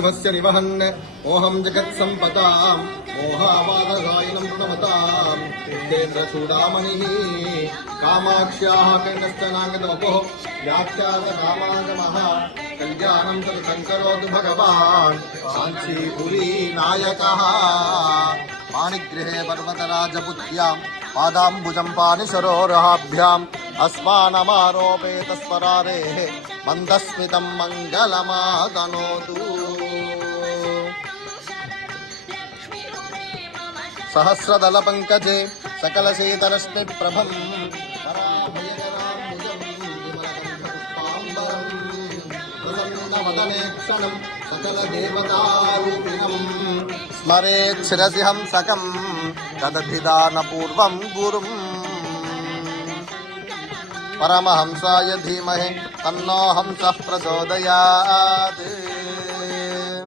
निवहन् मोहं जगत्सम्पदां मोहावादगायनं प्रणमतां तेन्द्रचूडामणिः कामाक्ष्याः कर्णस्तनाङ्गदोः व्याख्यातकामागमः कल्याणं तत् शङ्करोतु भगवान् काञ्चीपुरी नायकः पाणिगृहे पर्वतराजपुत्र्यां पादाम्बुजं पानिशरोरहाभ्याम् अस्मानमारोपेतस्वरारेः मन्दस्मितं मङ्गलमातनोतु सहस्रदलपङ्कजे सकलशीतरश्मिप्रभं प्रसन्नवदने क्षणं सकलदेवतारूपिणं स्मरेत् शिरसि हंसकं तदधिदानपूर्वं गुरुम् परमहंसाय धीमहि तन्नो हंसः प्रचोदयात्।